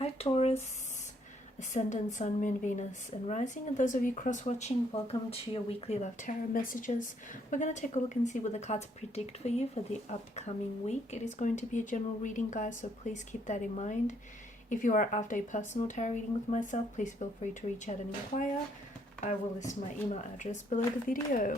Hi Taurus, Ascendant, Sun, Moon, Venus, and Rising. And those of you cross-watching, welcome to your weekly Love Tarot messages. We're going to take a look and see what the cards predict for you for the upcoming week. It is going to be a general reading, guys, so please keep that in mind. If you are after a personal tarot reading with myself, please feel free to reach out and inquire. I will list my email address below the video.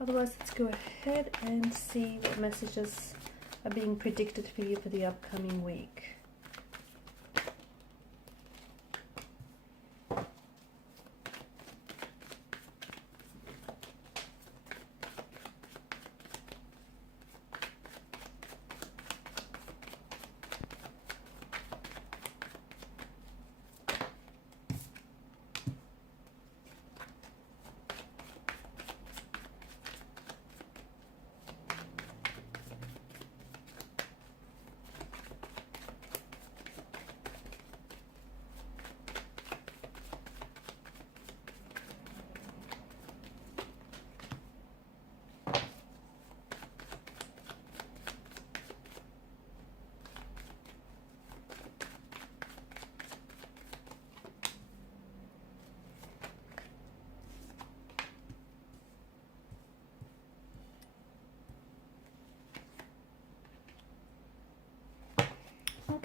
Otherwise, let's go ahead and see what messages are being predicted for you for the upcoming week.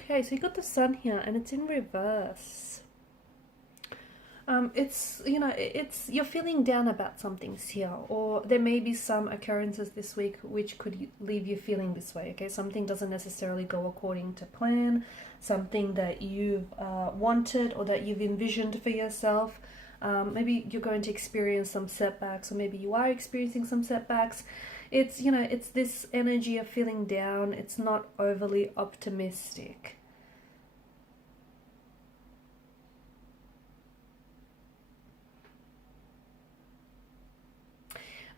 Okay, so you got the Sun here, and it's in reverse. It's, it's you're feeling down about some things here, or there may be some occurrences this week which could leave you feeling this way. Okay, something doesn't necessarily go according to plan, something that you've wanted or that you've envisioned for yourself. Maybe you're going to experience some setbacks, or maybe you are experiencing some setbacks. It's, it's this energy of feeling down. It's not overly optimistic.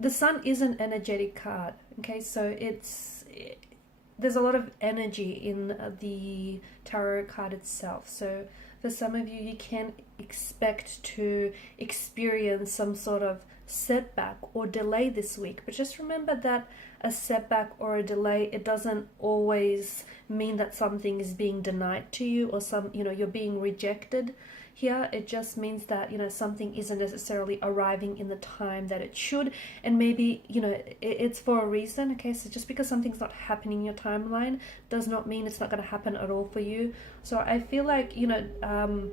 The Sun is an energetic card, okay, so there's a lot of energy in the tarot card itself. So for some of you, you can expect to experience some sort of setback or delay this week, but just remember that a setback or a delay, it doesn't always mean that something is being denied to you, or you're being rejected. Here it just means that something isn't necessarily arriving in the time that it should, and maybe it's for a reason. Okay, so just because something's not happening in your timeline does not mean it's not going to happen at all for you. So I feel like kind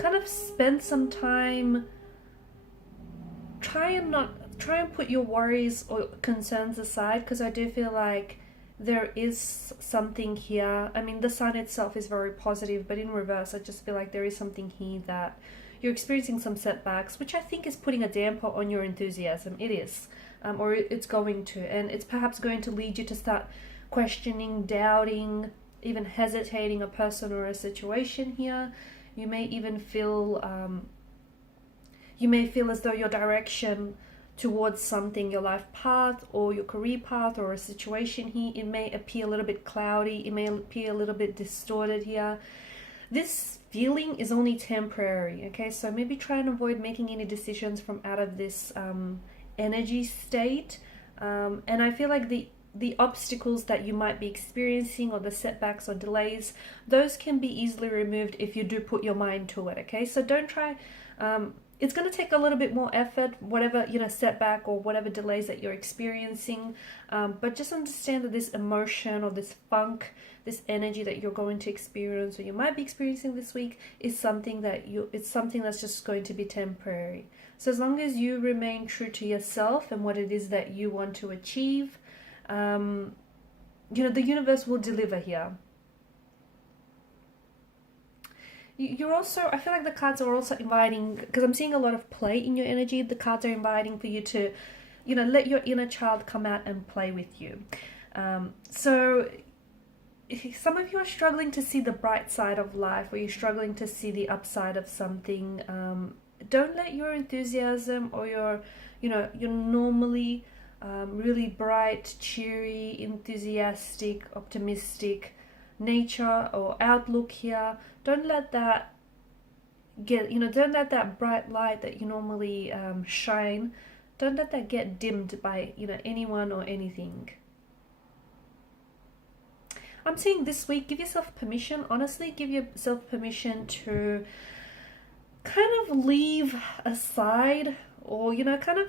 of spend some time, try and put your worries or concerns aside, because I do feel like there is something here. I mean, the Sun itself is very positive, but in reverse, I just feel like there is something here that you're experiencing some setbacks, which I think is putting a damper on your enthusiasm. It is, or it's going to, and it's perhaps going to lead you to start questioning, doubting, even hesitating a person or a situation here. You may even feel, as though your direction towards something, your life path or your career path or a situation here, it may appear a little bit cloudy, it may appear a little bit distorted here. This feeling is only temporary, okay? So maybe try and avoid making any decisions from out of this energy state. And I feel like the obstacles that you might be experiencing, or the setbacks or delays, those can be easily removed if you do put your mind to it, okay? So don't try, it's going to take a little bit more effort, whatever, setback or whatever delays that you're experiencing, but just understand that this emotion or this funk, this energy that you're going to experience, or you might be experiencing this week, is something it's something that's just going to be temporary. So as long as you remain true to yourself and what it is that you want to achieve, the universe will deliver here. You're also, I feel like the cards are also inviting, because I'm seeing a lot of play in your energy. The cards are inviting for you to, let your inner child come out and play with you. So some of you are struggling to see the bright side of life, or you're struggling to see the upside of something. Don't let your enthusiasm, or your normally really bright, cheery, enthusiastic, optimistic nature or outlook here, don't let that don't let that bright light that you normally shine, don't let that get dimmed by anyone or anything. I'm seeing this week, give yourself permission, honestly, give yourself permission to kind of leave aside, or, you know, kind of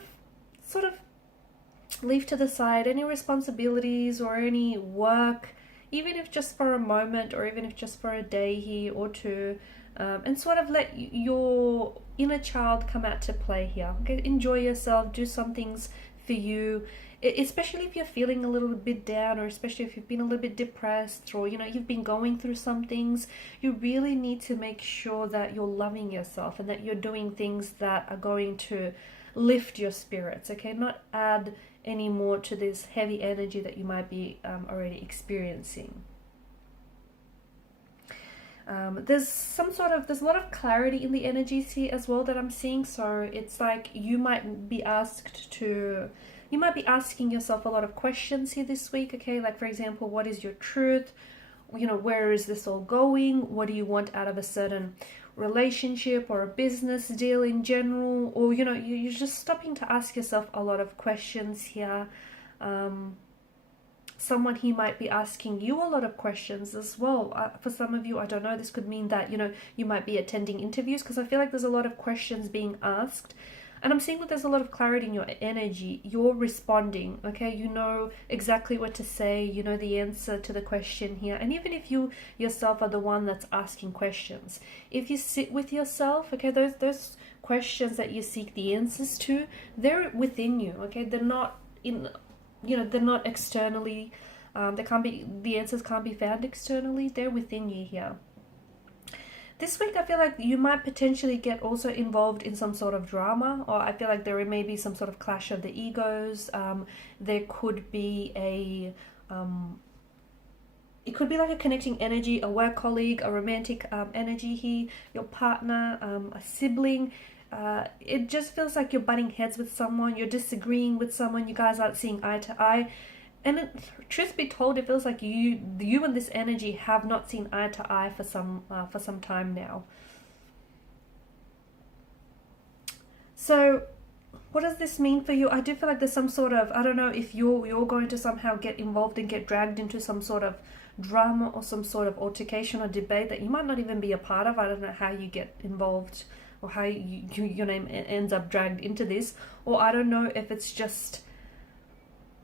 sort of leave to the side any responsibilities or any work, even if just for a moment or even if just for a day here or two, and sort of let your inner child come out to play here. Okay, enjoy yourself, do some things for you, especially if you're feeling a little bit down, or especially if you've been a little bit depressed, or, you know, you've been going through some things. You really need to make sure that you're loving yourself and that you're doing things that are going to lift your spirits, okay, not add any more to this heavy energy that you might be already experiencing. There's a lot of clarity in the energies here as well that I'm seeing. So it's like you might be asking yourself a lot of questions here this week, okay? Like, for example, what is your truth? You know, where is this all going? What do you want out of a certain relationship or a business deal in general? Or, you know, you're just stopping to ask yourself a lot of questions here. Someone he might be asking you a lot of questions as well. For some of you, I don't know, this could mean that, you know, you might be attending interviews, because I feel like there's a lot of questions being asked. And I'm seeing that there's a lot of clarity in your energy. You're responding, okay? You know exactly what to say. You know the answer to the question here. And even if you yourself are the one that's asking questions, if you sit with yourself, okay, those questions that you seek the answers to, they're within you, okay? They're not in, you know, they're not externally. The answers can't be found externally. They're within you here. This week, I feel like you might potentially get also involved in some sort of drama, or I feel like there may be some sort of clash of the egos. There could be it could be like a connecting energy, a work colleague, a romantic energy here, your partner, a sibling. It just feels like you're butting heads with someone, you're disagreeing with someone, you guys aren't seeing eye to eye. And truth be told, it feels like you and this energy have not seen eye to eye for some time now. So what does this mean for you? I do feel like there's some sort of, I don't know if you're going to somehow get involved and get dragged into some sort of drama or some sort of altercation or debate that you might not even be a part of. I don't know how you get involved or how your name ends up dragged into this. Or I don't know if it's just,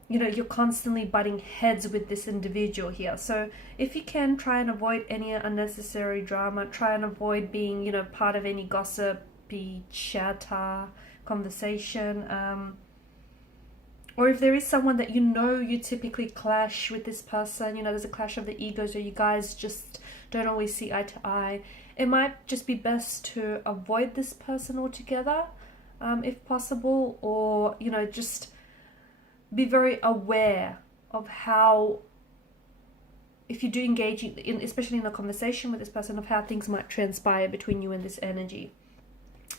you know, you're constantly butting heads with this individual here. So if you can, try and avoid any unnecessary drama, try and avoid being, you know, part of any gossipy chatter conversation. Or if there is someone that you know you typically clash with this person, you know, there's a clash of the egos, or you guys just don't always see eye to eye, it might just be best to avoid this person altogether, if possible, or, you know, just be very aware of how, if you do engage in, especially in a conversation with this person, of how things might transpire between you and this energy.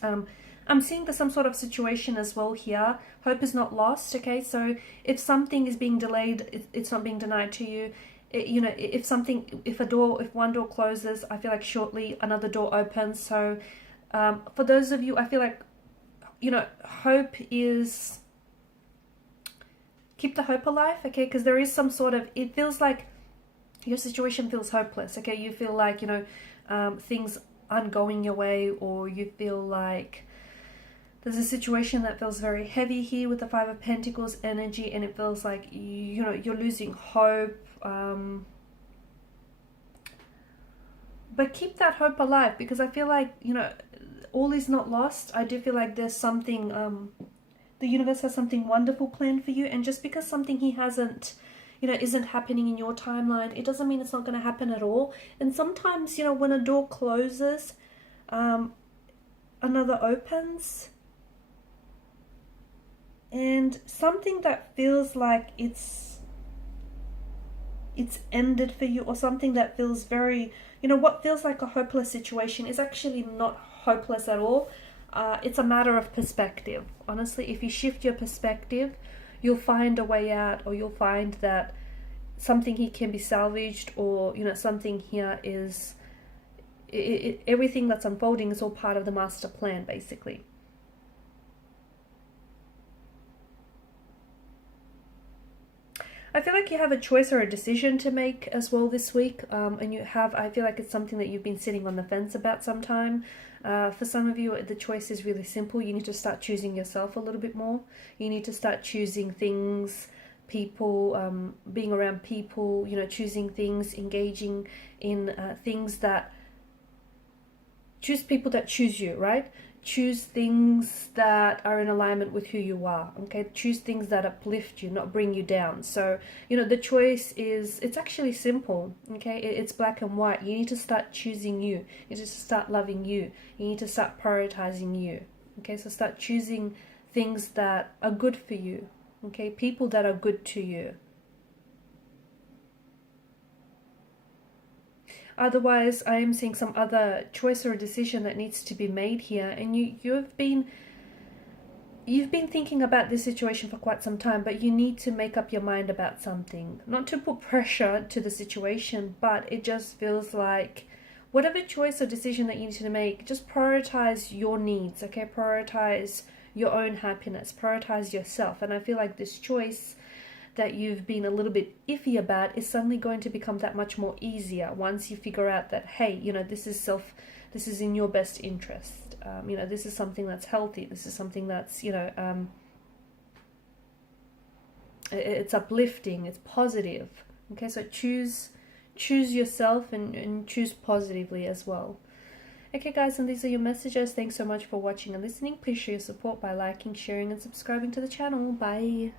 I'm seeing there's some sort of situation as well here. Hope is not lost, okay? So if something is being delayed, it's not being denied to you. You know, if one door closes, I feel like shortly another door opens. So for those of you, I feel like, you know, hope is, keep the hope alive, okay? Because there is some sort of, it feels like your situation feels hopeless, okay? You feel like, you know, things aren't going your way, or you feel like there's a situation that feels very heavy here with the Five of Pentacles energy, and it feels like, you know, you're losing hope. But keep that hope alive, because I feel like, you know, all is not lost. I do feel like there's something, the universe has something wonderful planned for you. And just because something he hasn't, you know, isn't happening in your timeline, it doesn't mean it's not going to happen at all. And sometimes, you know, when a door closes, another opens. And something that feels like it's ended for you, or something that feels very, you know, what feels like a hopeless situation is actually not hopeless at all. It's a matter of perspective. Honestly, if you shift your perspective, you'll find a way out, or you'll find that something here can be salvaged, or, you know, something here is, everything that's unfolding is all part of the master plan, basically. I feel like you have a choice or a decision to make as well this week, and I feel like it's something that you've been sitting on the fence about some time. For some of you, the choice is really simple. You need to start choosing yourself a little bit more. You need to start choosing things, people, being around people, choosing things, engaging in things that choose people that choose you, right? Choose things that are in alignment with who you are, okay? Choose things that uplift you, not bring you down. So, the choice it's actually simple, okay? It's black and white. You need to start choosing you. You need to start loving you. You need to start prioritizing you, okay? So start choosing things that are good for you, okay? People that are good to you. Otherwise, I am seeing some other choice or decision that needs to be made here, and you've been thinking about this situation for quite some time, but you need to make up your mind about something. Not to put pressure to the situation, but it just feels like whatever choice or decision that you need to make, just prioritize your needs, okay? Prioritize your own happiness, prioritize yourself. And I feel like this choice that you've been a little bit iffy about is suddenly going to become that much more easier once you figure out that, hey, this is in your best interest. This is something that's healthy. This is something that's, it's uplifting, it's positive. Okay, so choose yourself and choose positively as well. Okay guys, and these are your messages. Thanks so much for watching and listening. Please show your support by liking, sharing and subscribing to the channel. Bye.